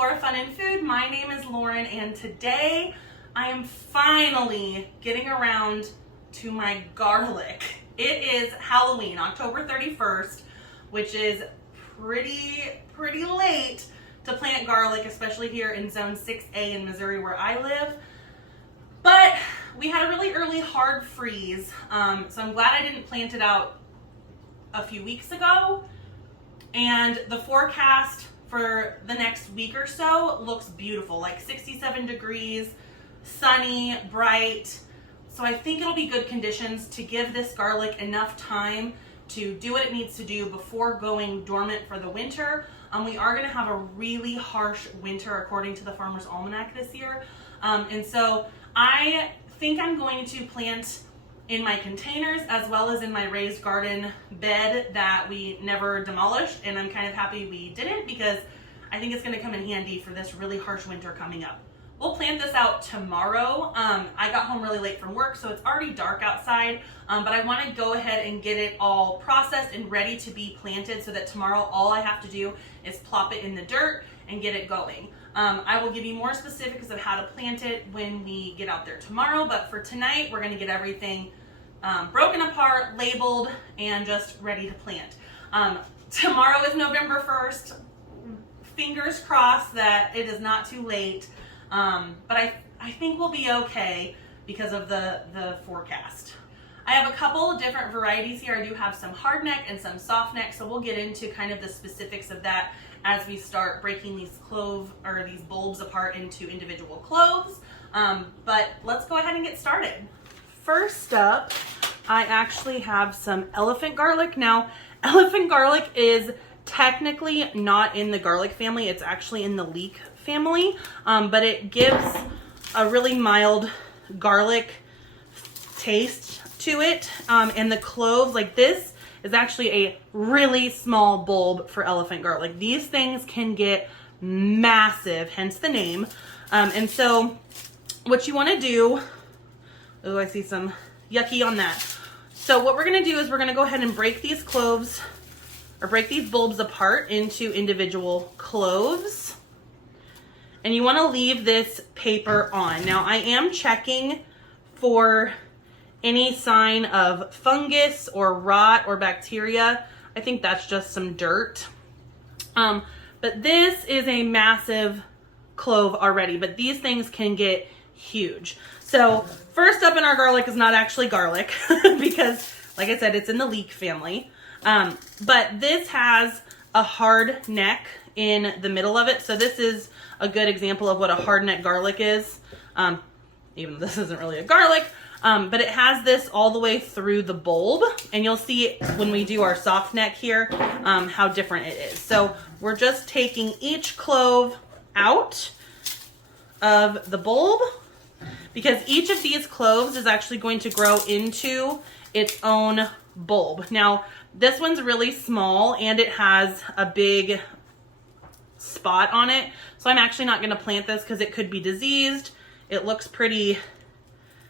Flora Fun and Food. My name is Lauren, and today I am finally getting around to my garlic. It is Halloween, October 31st, which is pretty late to plant garlic, especially here in Zone 6A in Missouri where I live. But we had a really early hard freeze, so I'm glad I didn't plant it out a few weeks ago. And the forecast for the next week or so looks beautiful, like 67 degrees, sunny, bright. So I think it'll be good conditions to give this garlic enough time to do what it needs to do before going dormant for the winter. We are going to have a really harsh winter according to the Farmer's Almanac this year. And so I think I'm going to plant in my containers as well as in my raised garden bed that we never demolished. And I'm kind of happy we didn't, because I think it's going to come in handy for this really harsh winter coming up. We'll plant this out tomorrow. I got home really late from work, so it's already dark outside, but I want to go ahead and get it all processed and ready to be planted so that tomorrow all I have to do is plop it in the dirt and get it going. I will give you more specifics of how to plant it when we get out there tomorrow, but for tonight, we're going to get everything broken apart, labeled, and just ready to plant. Tomorrow is November 1st. Fingers crossed that it is not too late. But I think we'll be okay because of the forecast. I have a couple of different varieties here. I do have some hardneck and some softneck, so we'll get into kind of the specifics of that as we start breaking these these bulbs apart into individual cloves. But let's go ahead and get started. First up, I actually have some elephant garlic. Now, elephant garlic is technically not in the garlic family. It's actually in the leek family, but it gives a really mild garlic taste to it. And the cloves, like this, is actually a really small bulb for elephant garlic. These things can get massive, hence the name. And so what you want to do, oh, I see some yucky on that. So what we're going to do is we're going to go ahead and break these cloves, or break these bulbs apart into individual cloves. And you want to leave this paper on. Now, I am checking for any sign of fungus or rot or bacteria. I think that's just some dirt. But this is a massive clove already, but these things can get huge. So first up in our garlic is not actually garlic because, like I said, it's in the leek family. But this has a hard neck in the middle of it. So this is a good example of what a hard neck garlic is. Even though this isn't really a garlic, but it has this all the way through the bulb. And you'll see when we do our soft neck here, how different it is. So we're just taking each clove out of the bulb, because each of these cloves is actually going to grow into its own bulb. Now, this one's really small and it has a big spot on it. So I'm actually not going to plant this because it could be diseased. It looks pretty,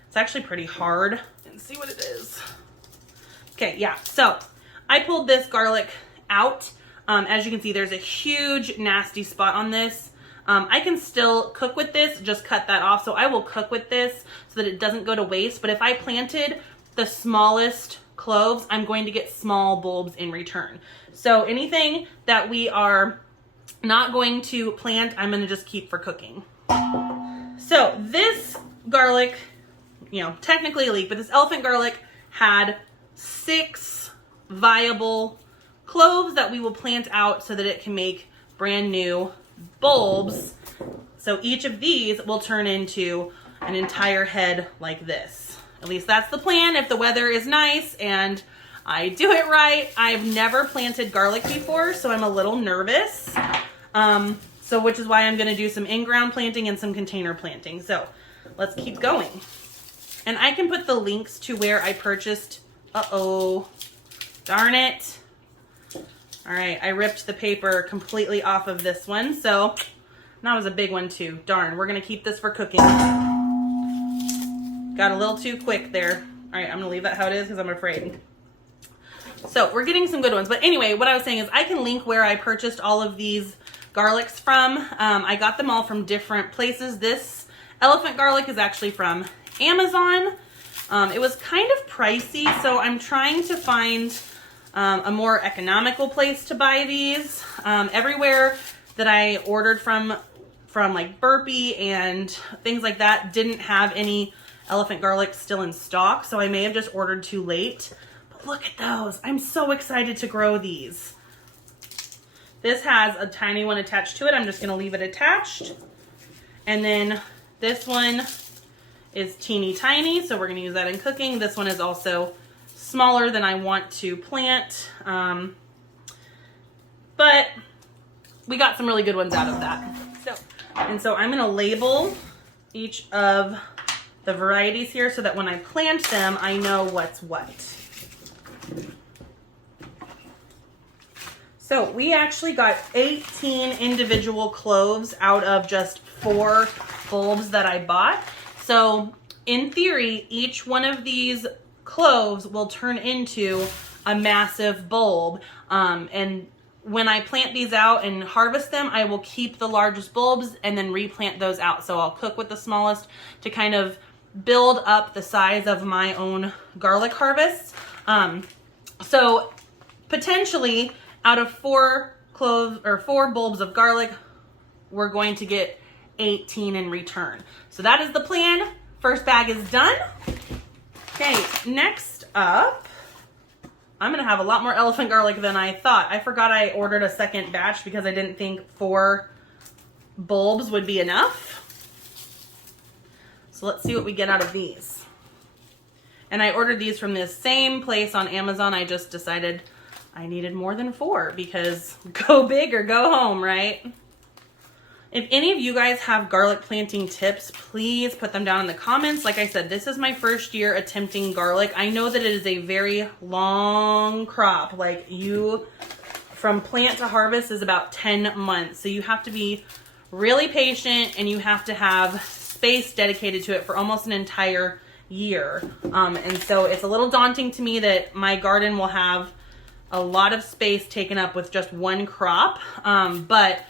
it's actually pretty hard. And see what it is. Okay, yeah. So I pulled this garlic out. As you can see, there's a huge nasty spot on this. I can still cook with this, just cut that off. So I will cook with this so that it doesn't go to waste. But if I planted the smallest cloves, I'm going to get small bulbs in return. So anything that we are not going to plant, I'm going to just keep for cooking. So this garlic, technically a leek, but this elephant garlic had 6 viable cloves that we will plant out so that it can make brand new bulbs. So each of these will turn into an entire head like this. At least that's the plan if the weather is nice and I do it right. I've never planted garlic before, so I'm a little nervous. Which is why I'm going to do some in-ground planting and some container planting. So let's keep going. And I can put the links to where I purchased. Uh-oh, darn it. All right, I ripped the paper completely off of this one. So that was a big one too. Darn, we're going to keep this for cooking. Got a little too quick there. All right, I'm going to leave that how it is because I'm afraid. So we're getting some good ones. But anyway, what I was saying is I can link where I purchased all of these garlics from. I got them all from different places. This elephant garlic is actually from Amazon. It was kind of pricey, so I'm trying to find a more economical place to buy these. Everywhere that I ordered from like Burpee and things like that didn't have any elephant garlic still in stock, so I may have just ordered too late. But look at those. I'm so excited to grow these. This has a tiny one attached to it. I'm just going to leave it attached. And then this one is teeny tiny, so we're going to use that in cooking. This one is also smaller than I want to plant. But we got some really good ones out of that. So I'm going to label each of the varieties here so that when I plant them, I know what's what. So we actually got 18 individual cloves out of just 4 bulbs that I bought. So in theory, each one of these cloves will turn into a massive bulb. And when I plant these out and harvest them, I will keep the largest bulbs and then replant those out. So I'll cook with the smallest to kind of build up the size of my own garlic harvest. So potentially out of 4 cloves or 4 bulbs of garlic, we're going to get 18 in return. So that is the plan. First bag is done. Okay, next up, I'm gonna have a lot more elephant garlic than I thought. I forgot I ordered a second batch because I didn't think 4 bulbs would be enough. So let's see what we get out of these. And I ordered these from this same place on Amazon. I just decided I needed more than 4 because go big or go home, right? If any of you guys have garlic planting tips, please put them down in the comments. Like I said, this is my first year attempting garlic. I know that it is a very long crop. Like from plant to harvest is about 10 months. So you have to be really patient and you have to have space dedicated to it for almost an entire year. And so it's a little daunting to me that my garden will have a lot of space taken up with just one crop. But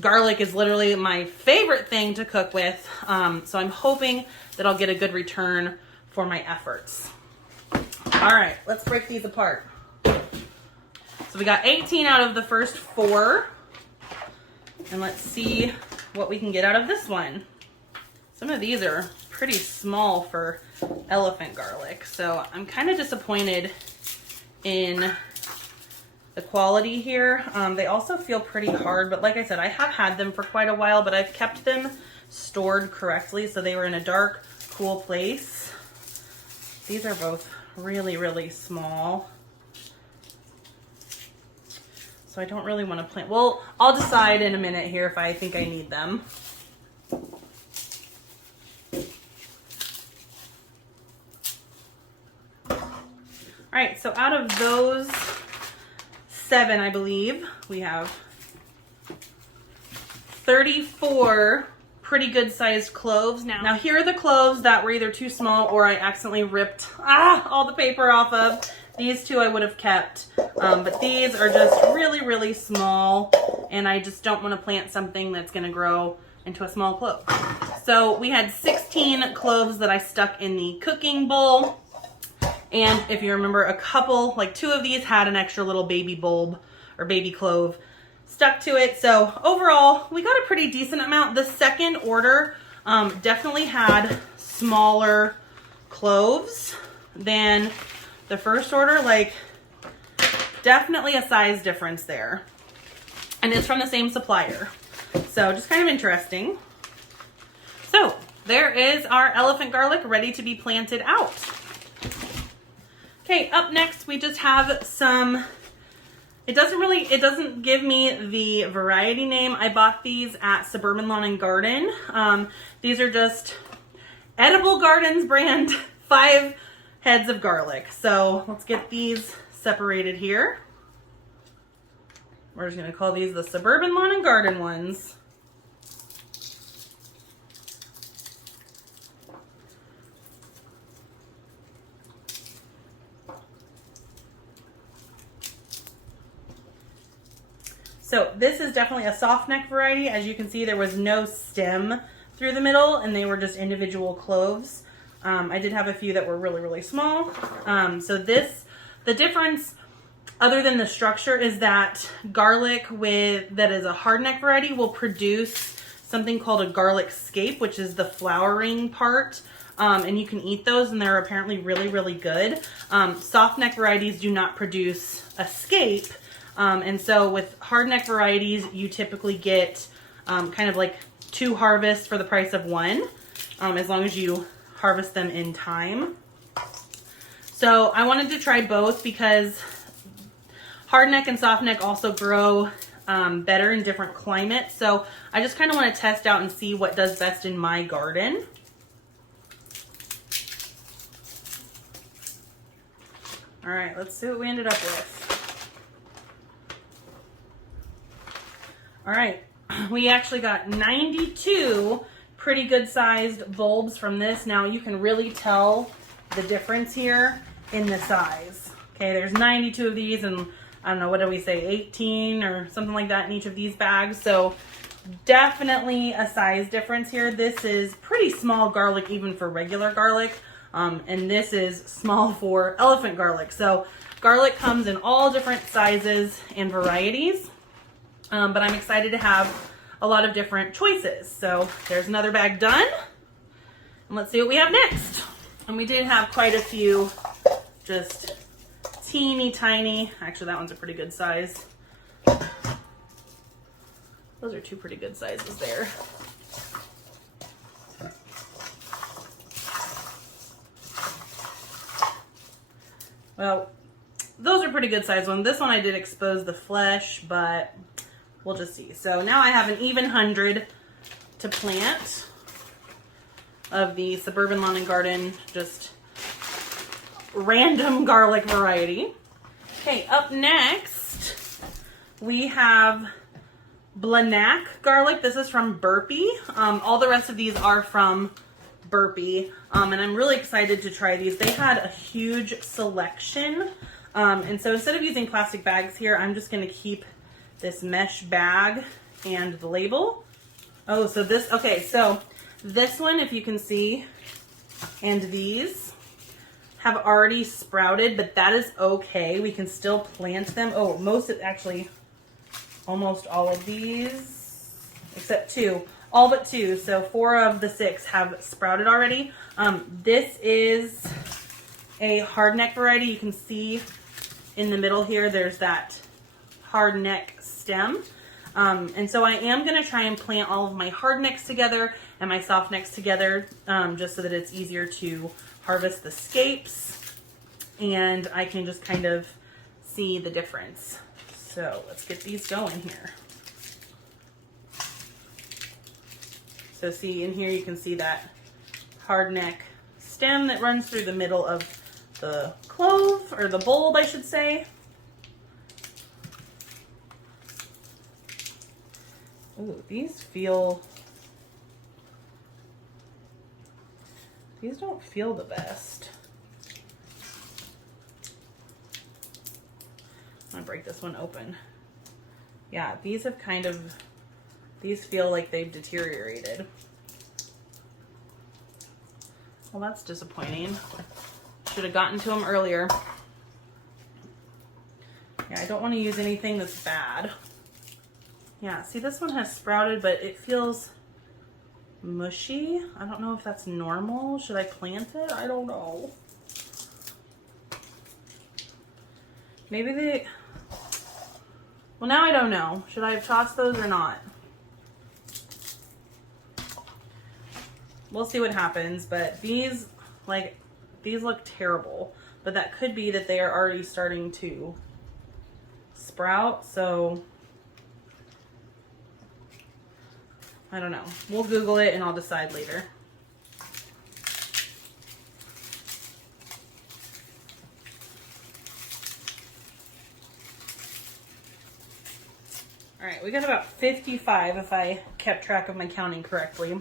garlic is literally my favorite thing to cook with. So I'm hoping that I'll get a good return for my efforts. All right, let's break these apart. So we got 18 out of the first 4. And let's see what we can get out of this one. Some of these are pretty small for elephant garlic. So I'm kind of disappointed in the quality here. They also feel pretty hard, but like I said, I have had them for quite a while, but I've kept them stored correctly. So they were in a dark, cool place. These are both really, really small. So I don't really want to plant. Well, I'll decide in a minute here if I think I need them. All right, so out of those 7, I believe, we have 34 pretty good sized cloves. Now here are the cloves that were either too small or I accidentally ripped all the paper off of. These 2 I would have kept, but these are just really, really small, and I just don't want to plant something that's going to grow into a small clove. So we had 16 cloves that I stuck in the cooking bowl. And if you remember, a couple, like 2 of these had an extra little baby bulb or baby clove stuck to it. So overall, we got a pretty decent amount. The second order definitely had smaller cloves than the first order. Like, definitely a size difference there. And it's from the same supplier. So just kind of interesting. So there is our elephant garlic ready to be planted out. Okay, up next we just have some, it doesn't give me the variety name. I bought these at Suburban Lawn and Garden. These are just Edible Gardens brand 5 heads of garlic. So let's get these separated here. We're just gonna call these the Suburban Lawn and Garden ones. So this is definitely a soft neck variety. As you can see, there was no stem through the middle and they were just individual cloves. I did have a few that were really, really small. So the difference other than the structure is that garlic that is a hard neck variety will produce something called a garlic scape, which is the flowering part. And you can eat those and they're apparently really, really good. Soft neck varieties do not produce a scape. And so with hard neck varieties, you typically get kind of like 2 harvests for the price of 1, as long as you harvest them in time. So I wanted to try both because hard neck and soft neck also grow better in different climates. So I just kind of want to test out and see what does best in my garden. All right, let's see what we ended up with. All right, we actually got 92 pretty good sized bulbs from this. Now you can really tell the difference here in the size. Okay, there's 92 of these and I don't know, what do we say, 18 or something like that in each of these bags. So definitely a size difference here. This is pretty small garlic even for regular garlic. And this is small for elephant garlic. So garlic comes in all different sizes and varieties. But I'm excited to have a lot of different choices. So there's another bag done. And let's see what we have next. And we did have quite a few just teeny tiny. Actually, that one's a pretty good size. Those are 2 pretty good sizes there. Well, those are pretty good sized ones. This one I did expose the flesh, but we'll just see. So now I have an even 100 to plant of the Suburban Lawn and Garden, just random garlic variety. Okay, up next we have Blanack garlic. This is from Burpee. All the rest of these are from Burpee, and I'm really excited to try these. They had a huge selection, and so instead of using plastic bags here, I'm just going to keep this mesh bag and the label. Oh, so this, okay, so this one, if you can see, and these have already sprouted, but that is okay. We can still plant them. Oh, almost all of these, except 2. All but 2, so 4 of the 6 have sprouted already. This is a hard neck variety. You can see in the middle here, there's that hard neck stem. And so I am going to try and plant all of my hard necks together and my soft necks together, just so that it's easier to harvest the scapes and I can just kind of see the difference. So let's get these going here. So see in here, you can see that hard neck stem that runs through the middle of the clove, or the bulb, I should say. Ooh, these don't feel the best. I'm gonna break this one open. Yeah, these feel like they've deteriorated. Well, that's disappointing. Should have gotten to them earlier. Yeah, I don't want to use anything that's bad. Yeah, see, this one has sprouted, but it feels mushy. I don't know if that's normal. Should I plant it? I don't know. Maybe well, now I don't know. Should I have tossed those or not? We'll see what happens, but these look terrible. But that could be that they are already starting to sprout, so I don't know. We'll Google it and I'll decide later. All right, we got about 55 if I kept track of my counting correctly.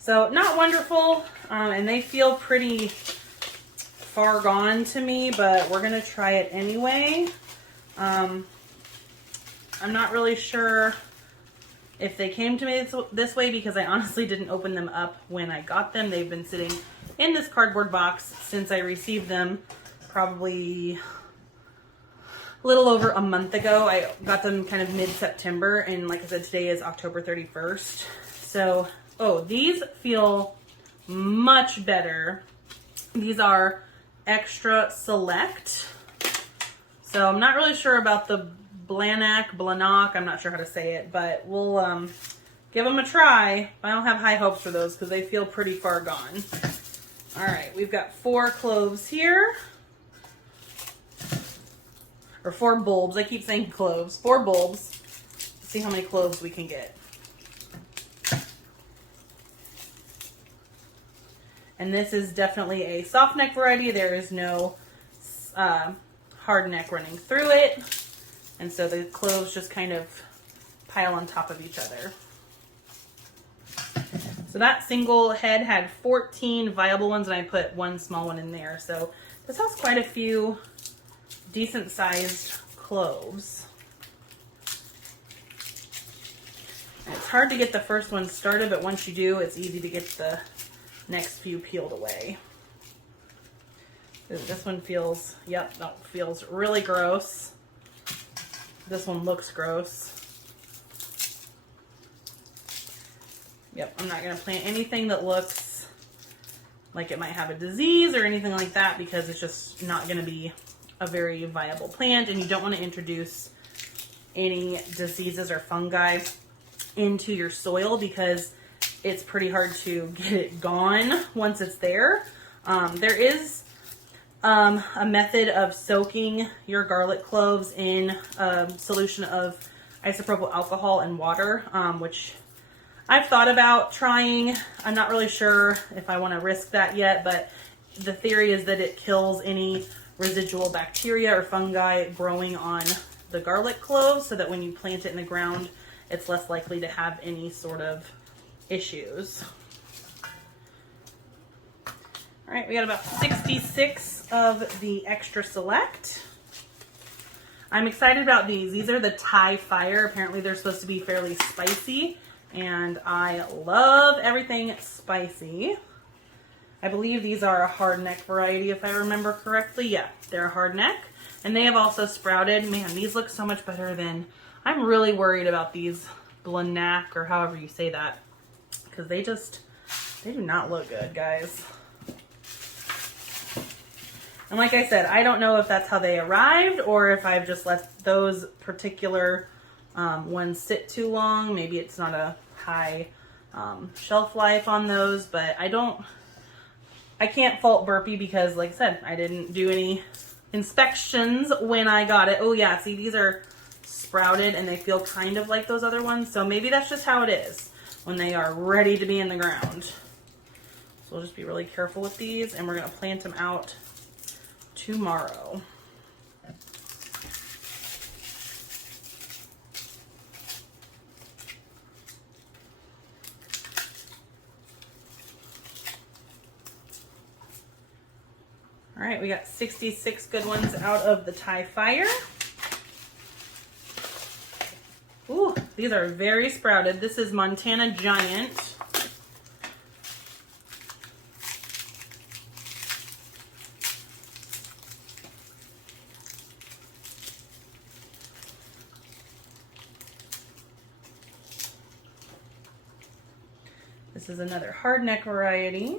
So not wonderful, and they feel pretty far gone to me, but we're gonna try it anyway. I'm not really sure if they came to me this way because I honestly didn't open them up when I got them. They've been sitting in this cardboard box since I received them, probably a little over a month ago. I got them kind of mid-September, and like I said, today is October 31st. So, oh, these feel much better. These are extra select. So I'm not really sure about the Blanack, I'm not sure how to say it, but we'll give them a try. I don't have high hopes for those because they feel pretty far gone. All right, we've got 4 cloves here. Or 4 bulbs. I keep saying cloves. 4 bulbs. Let's see how many cloves we can get. And this is definitely a soft neck variety. There is no hard neck running through it. And so the cloves just kind of pile on top of each other. So that single head had 14 viable ones, and I put 1 small one in there. So this has quite a few decent sized cloves. And it's hard to get the first one started, but once you do, it's easy to get the next few peeled away. This one feels, yep, that feels really gross. This one looks gross. Yep, I'm not going to plant anything that looks like it might have a disease or anything like that because it's just not going to be a very viable plant, and you don't want to introduce any diseases or fungi into your soil because it's pretty hard to get it gone once it's there. There is a method of soaking your garlic cloves in a solution of isopropyl alcohol and water, which I've thought about trying. I'm not really sure if I want to risk that yet, but the theory is that it kills any residual bacteria or fungi growing on the garlic cloves so that when you plant it in the ground, it's less likely to have any sort of issues. All right, we got about 66 of the extra select. I'm excited about these. These are the Thai Fire. Apparently they're supposed to be fairly spicy, and I love everything spicy. I believe these are a hard neck variety if I remember correctly. Yeah, they're a hard neck, and they have also sprouted. Man, these look so much better than, I'm really worried about these Blanack or however you say that, because they do not look good, guys. And like I said, I don't know if that's how they arrived or if I've just let those particular ones sit too long. Maybe it's not a high shelf life on those, but I can't fault Burpee because, like I said, I didn't do any inspections when I got it. Oh yeah, see, these are sprouted and they feel kind of like those other ones. So maybe that's just how it is when they are ready to be in the ground. So we'll just be really careful with these, and we're going to plant them out tomorrow. All right, we got 66 good ones out of the Thai Fire. Ooh, these are very sprouted. This is Montana Giant. This is another hard neck variety.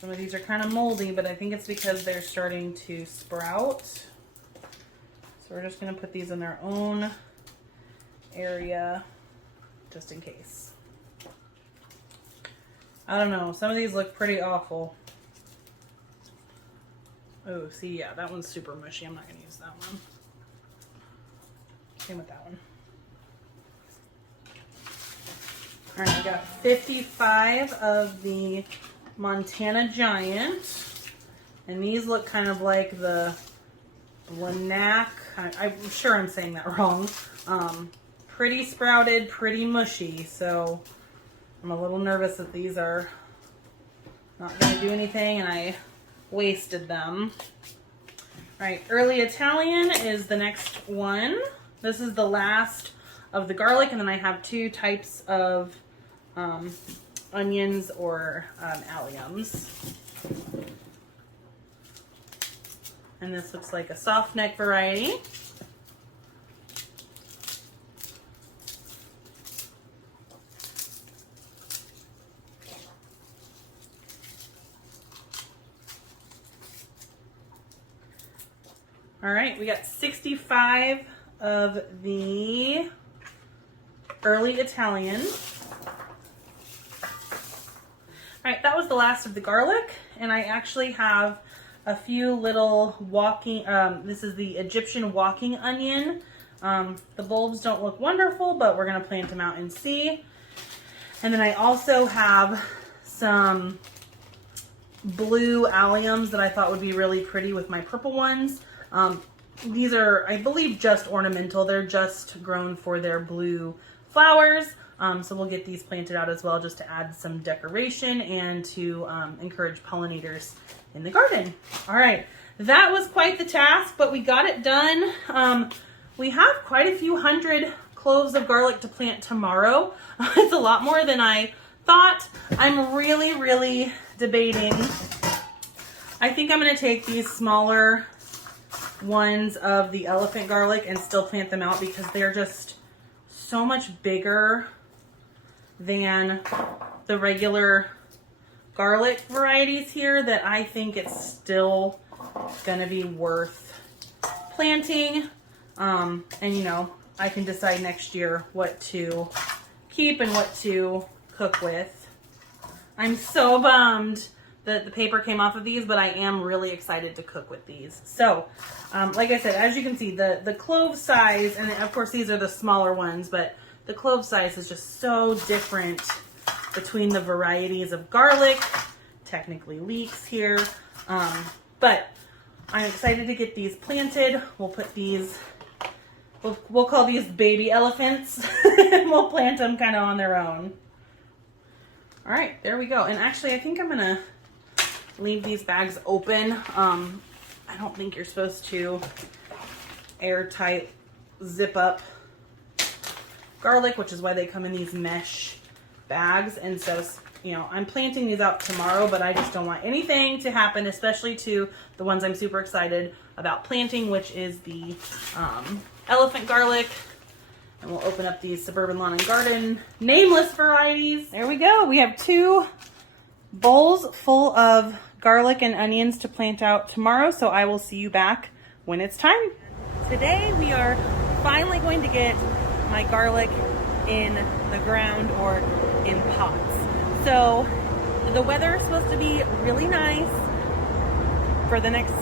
Some of these are kind of moldy, but I think it's because they're starting to sprout. So we're just going to put these in their own area just in case. I don't know. Some of these look pretty awful. Oh, see, yeah, that one's super mushy. I'm not going to use that one. Same with that one. All right, I got 55 of the Montana Giant, and these look kind of like the Blanack. I'm sure I'm saying that wrong. Pretty sprouted, pretty mushy, so I'm a little nervous that these are not going to do anything, and I wasted them. All right, Early Italian is the next one. this is the last of the garlic, and then I have 2 types of onions or alliums. And this looks like a soft neck variety. All right, we got 65 of the early Italian. All right, that was the last of the garlic, and I actually have a few little walking, this is the Egyptian walking onion. The bulbs don't look wonderful, but we're gonna plant them out and see. And then I also have some blue alliums that I thought would be really pretty with my purple ones. These are, I believe, just ornamental. They're just grown for their blue flowers. So we'll get these planted out as well, just to add some decoration and to encourage pollinators in the garden. All right, that was quite the task, but we got it done. We have quite a few hundred cloves of garlic to plant tomorrow. It's a lot more than I thought. I'm really debating. I think I'm gonna take these smaller ones of the elephant garlic and still plant them out because they're just so much bigger than the regular garlic varieties here that I think it's still gonna be worth planting. And you know, I can decide next year what to keep and what to cook with. I'm so bummed that the paper came off of these, but I am really excited to cook with these. So, like I said, as you can see, the clove size, and of course these are the smaller ones, but the clove size is just so different between the varieties of garlic. Technically leeks here, but I'm excited to get these planted. We'll put these, we'll call these baby elephants, and we'll plant them kind of on their own. All right, there we go. And actually, I think I'm gonna leave these bags open. I don't think you're supposed to airtight zip up garlic, which is why they come in these mesh bags. And so, you know, I'm planting these out tomorrow, but I just don't want anything to happen, especially to the ones I'm super excited about planting, which is the elephant garlic. And we'll open up these Suburban Lawn and Garden nameless varieties. There we go. We have 2 bowls full of garlic and onions to plant out tomorrow, so I will see you back when it's time. Today we are finally going to get my garlic in the ground or in pots. So the weather is supposed to be really nice for the next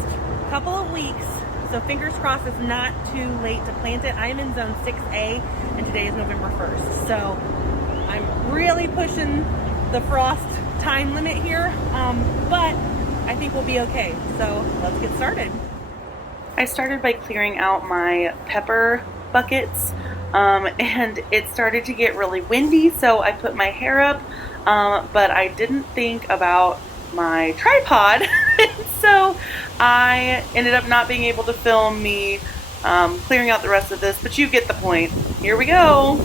couple of weeks, so fingers crossed it's not too late to plant it. I'm in zone 6A and today is November 1st, so I'm really pushing the frost time limit here, but I think we'll be okay. So let's get started. I started by clearing out my pepper buckets, and it started to get really windy, so I put my hair up, but I didn't think about my tripod, so I ended up not being able to film me clearing out the rest of this, but you get the point. Here we go.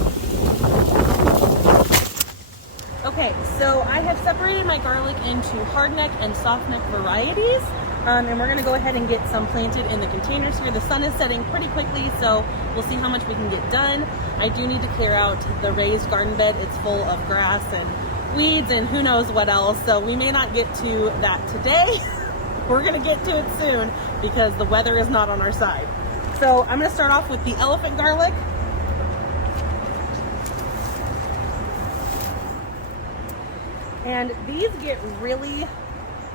Okay, so I have separated my garlic into hardneck and softneck varieties, and we're gonna go ahead and get some planted in the containers here. The sun is setting pretty quickly, so we'll see how much we can get done. I do need to clear out the raised garden bed. It's full of grass and weeds and who knows what else, so we may not get to that today. We're gonna get to it soon because the weather is not on our side. So I'm gonna start off with the elephant garlic. And these get really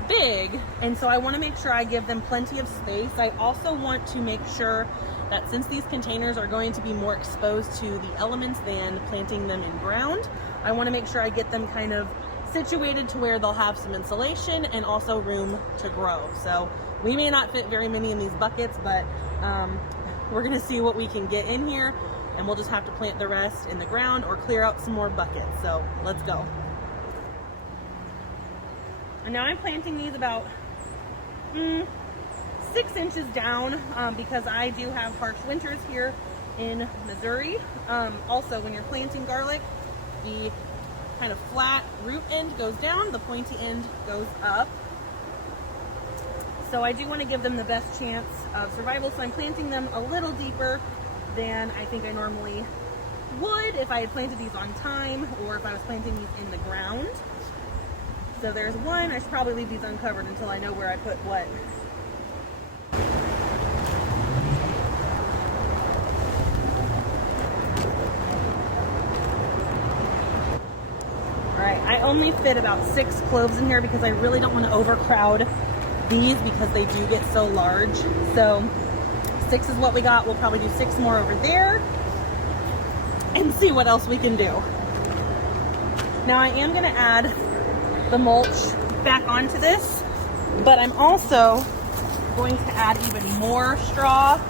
big, and so I want to make sure I give them plenty of space. I also want to make sure that since these containers are going to be more exposed to the elements than planting them in ground, I want to make sure I get them kind of situated to where they'll have some insulation and also room to grow. So we may not fit very many in these buckets, but we're going to see what we can get in here, and we'll just have to plant the rest in the ground or clear out some more buckets. So let's go. And now I'm planting these about 6 inches down because I do have harsh winters here in Missouri. Also, when you're planting garlic, the kind of flat root end goes down, the pointy end goes up. So I do want to give them the best chance of survival, so I'm planting them a little deeper than I think I normally would if I had planted these on time or if I was planting these in the ground. So there's one. I should probably leave these uncovered until I know where I put what. All right, I only fit about 6 cloves in here because I really don't want to overcrowd these because they do get so large. So 6 is what we got. We'll probably do 6 more over there and see what else we can do. Now I am going to add the mulch back onto this, but I'm also going to add even more straw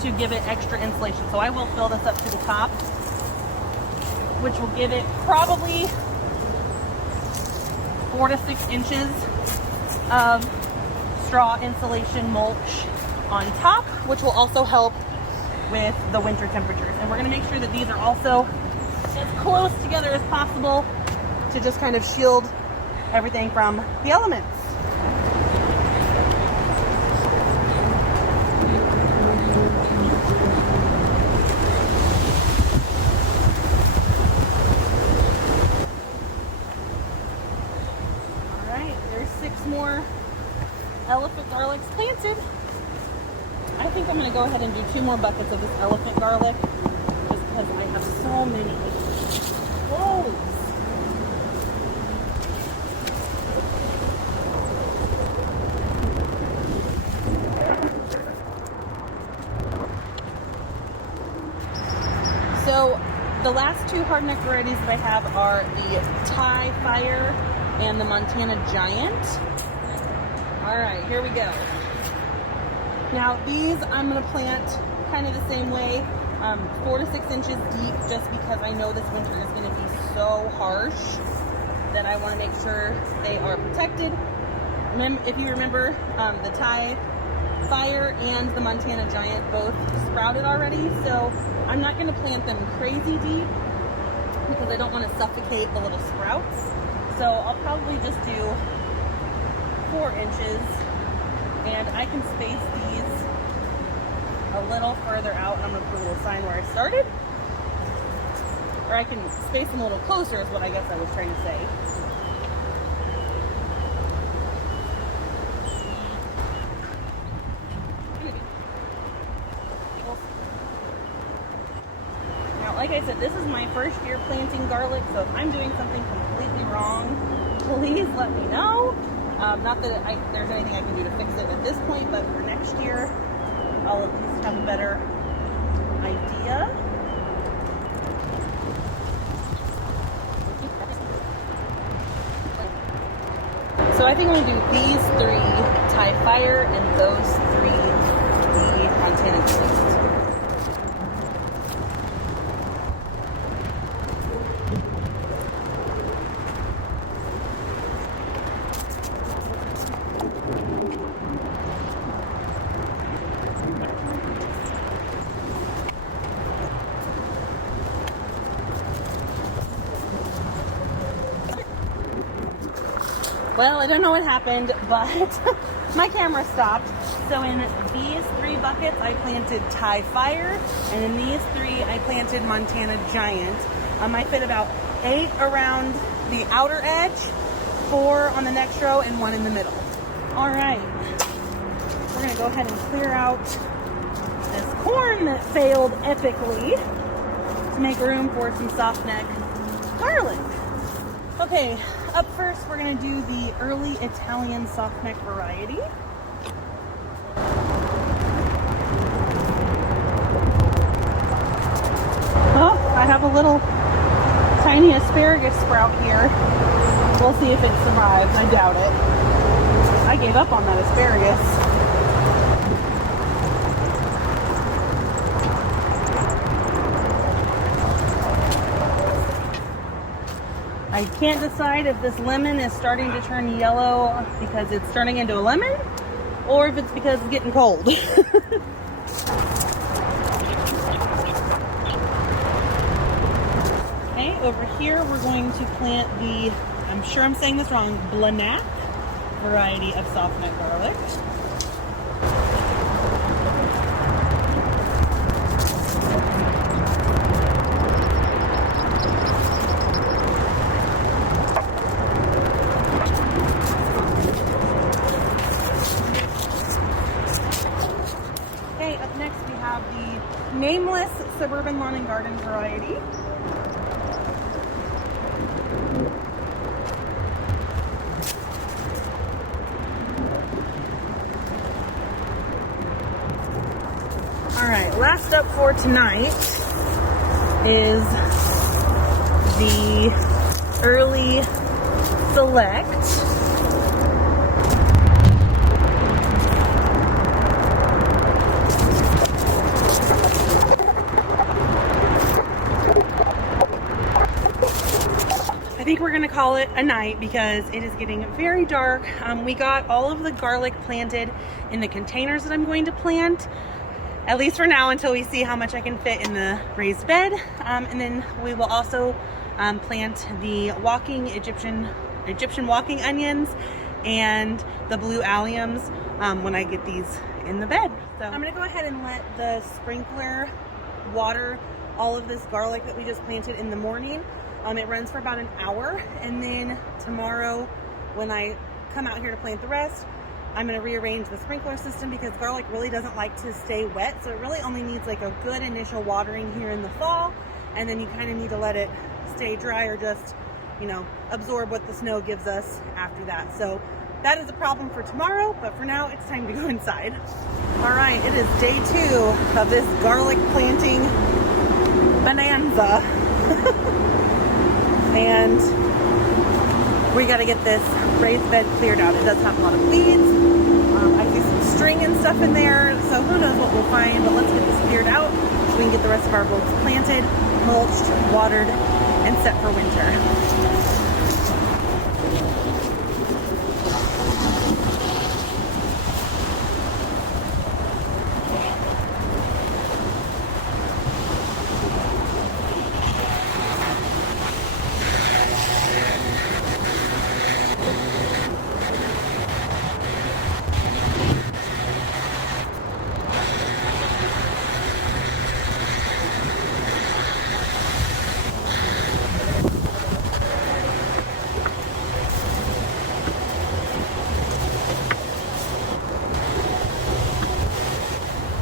to give it extra insulation. So I will fill this up to the top, which will give it probably 4 to 6 inches of straw insulation mulch on top, which will also help with the winter temperatures. And we're going to make sure that these are also as close together as possible to just kind of shield everything from the elements. All right, there's 6 more elephant garlics planted. I think I'm going to go ahead and do 2 more buckets of this elephant garlic just because I have so many cloves. So the last 2 hardneck varieties that I have are the Thai Fire and the Montana Giant. All right, here we go. Now these I'm going to plant kind of the same way, 4 to 6 inches deep, just because I know this winter is going to be so harsh that I want to make sure they are protected. If you remember, the Thai Fire and the Montana Giant both sprouted already, so I'm not going to plant them crazy deep because I don't want to suffocate the little sprouts. So I'll probably just do 4 inches, and I can space these a little further out. I'm going to put a little sign where I started, or I can space them a little closer is what I guess I was trying to say. Like I said, this is my first year planting garlic, so if I'm doing something completely wrong, please let me know. Not that there's anything I can do to fix it at this point, but for next year, I'll at least have a better idea. So I think I'm going to do these 3 Thai Fire and those 3 the Montana Giant. Well, I don't know what happened, but my camera stopped. So in these 3 buckets, I planted Thai Fire, and in these 3, I planted Montana Giant. I fit about 8 around the outer edge, 4 on the next row, and 1 in the middle. All right, we're gonna go ahead and clear out this corn that failed epically to make room for some soft neck garlic. Okay, up first, we're going to do the early Italian soft neck variety. Oh, I have a little tiny asparagus sprout here. We'll see if it survives. I doubt it. I gave up on that asparagus. I can't decide if this lemon is starting to turn yellow because it's turning into a lemon, or if it's because it's getting cold. over here we're going to plant the, I'm sure I'm saying this wrong, Blanak variety of soft neck garlic. Okay, up next we have the nameless Suburban lawn and garden variety. All right, last up for tonight is the early select. I think we're gonna call it a night because it is getting very dark. We got all of the garlic planted in the containers that I'm going to plant, at least for now, until we see how much I can fit in the raised bed. And then we will also plant the Egyptian walking onions and the blue alliums when I get these in the bed. So I'm gonna go ahead and let the sprinkler water all of this garlic that we just planted in the morning. It runs for about an hour, and then tomorrow when I come out here to plant the rest, I'm going to rearrange the sprinkler system because garlic really doesn't like to stay wet, so it really only needs like a good initial watering here in the fall, and then you kind of need to let it stay dry or just, you know, absorb what the snow gives us after that. So that is a problem for tomorrow, but for now it's time to go inside. All right, it is day 2 of this garlic planting bonanza. And we got to get this raised bed cleared out. It does have a lot of weeds. I see some string and stuff in there, so who knows what we'll find, but let's get this cleared out so we can get the rest of our bulbs planted, mulched, watered, and set for winter.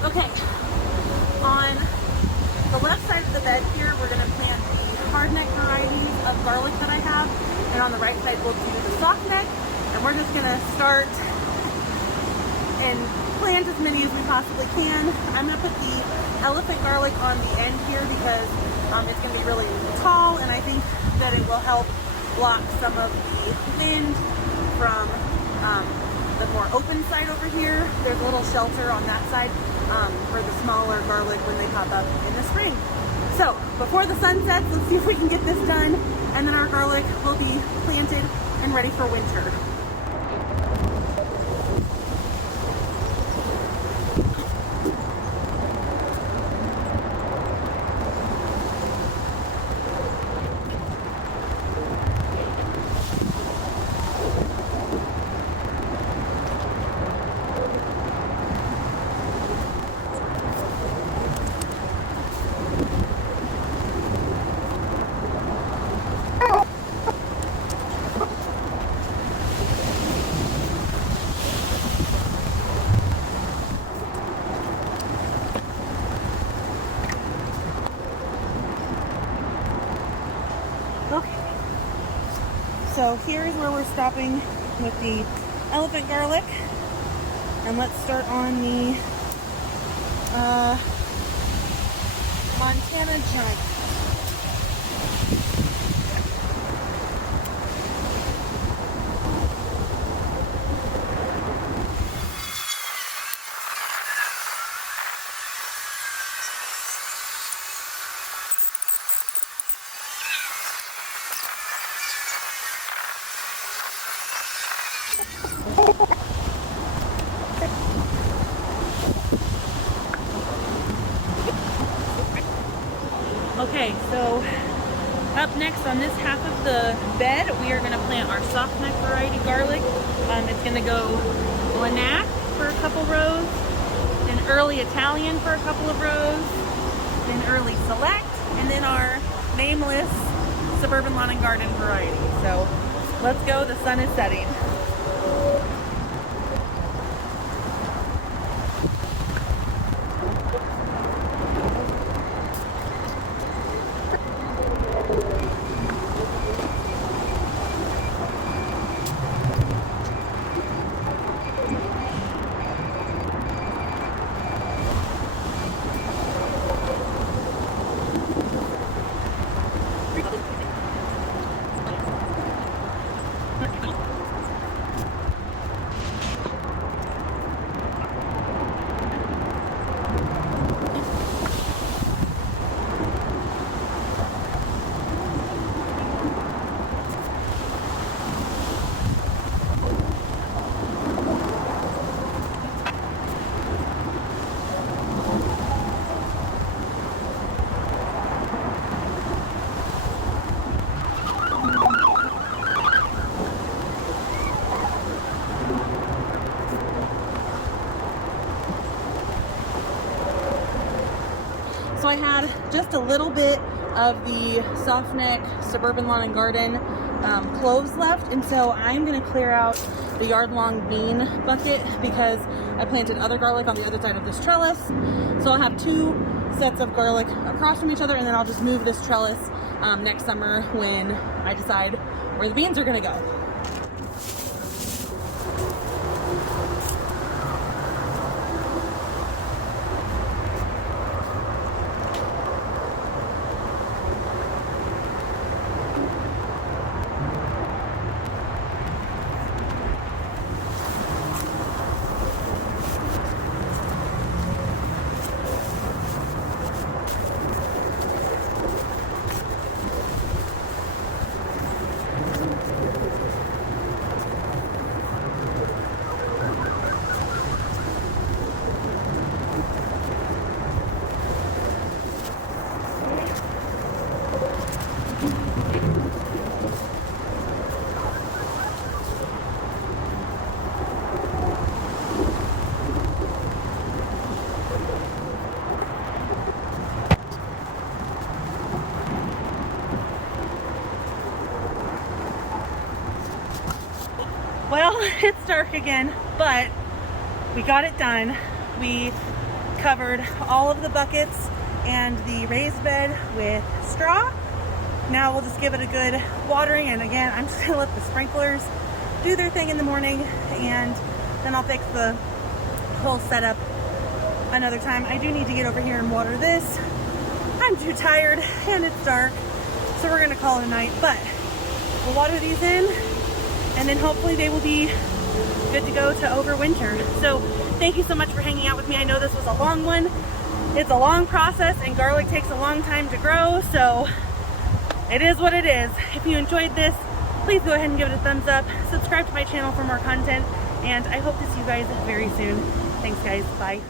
Okay, on the left side of the bed here, we're going to plant the hardneck varieties of garlic that I have, and on the right side we'll do the soft neck, and we're just going to start and plant as many as we possibly can. I'm going to put the elephant garlic on the end here because it's going to be really tall, and I think that it will help block some of the wind from the more open side over here. There's a little shelter on that side for the smaller garlic when they pop up in the spring. So before the sun sets, let's see if we can get this done, and then our garlic will be planted and ready for winter. So here's where we're stopping with the elephant garlic, and let's start on the Montana Giant. Okay, so up next on this half of the bed, we are gonna plant our soft neck variety garlic. It's gonna go Lanac for a couple rows, then early Italian for a couple of rows, then early select, and then our nameless Suburban lawn and garden variety. So let's go, the sun is setting. So I had just a little bit of the soft neck Suburban lawn and garden cloves left, and so I'm going to clear out the yard long bean bucket because I planted other garlic on the other side of this trellis. So I'll have two sets of garlic across from each other, and then I'll just move this trellis next summer when I decide where the beans are going to go. Well, it's dark again, but we got it done. We covered all of the buckets and the raised bed with straw. Now we'll just give it a good watering, and again, I'm just gonna let the sprinklers do their thing in the morning, and then I'll fix the whole setup another time. I do need to get over here and water this. I'm too tired and it's dark, so we're gonna call it a night, but we'll water these in, and then hopefully they will be good to go to overwinter. So thank you so much for hanging out with me. I know this was a long one. It's a long process, and garlic takes a long time to grow, so it is what it is. If you enjoyed this, please go ahead and give it a thumbs up. Subscribe to my channel for more content, and I hope to see you guys very soon. Thanks guys, bye.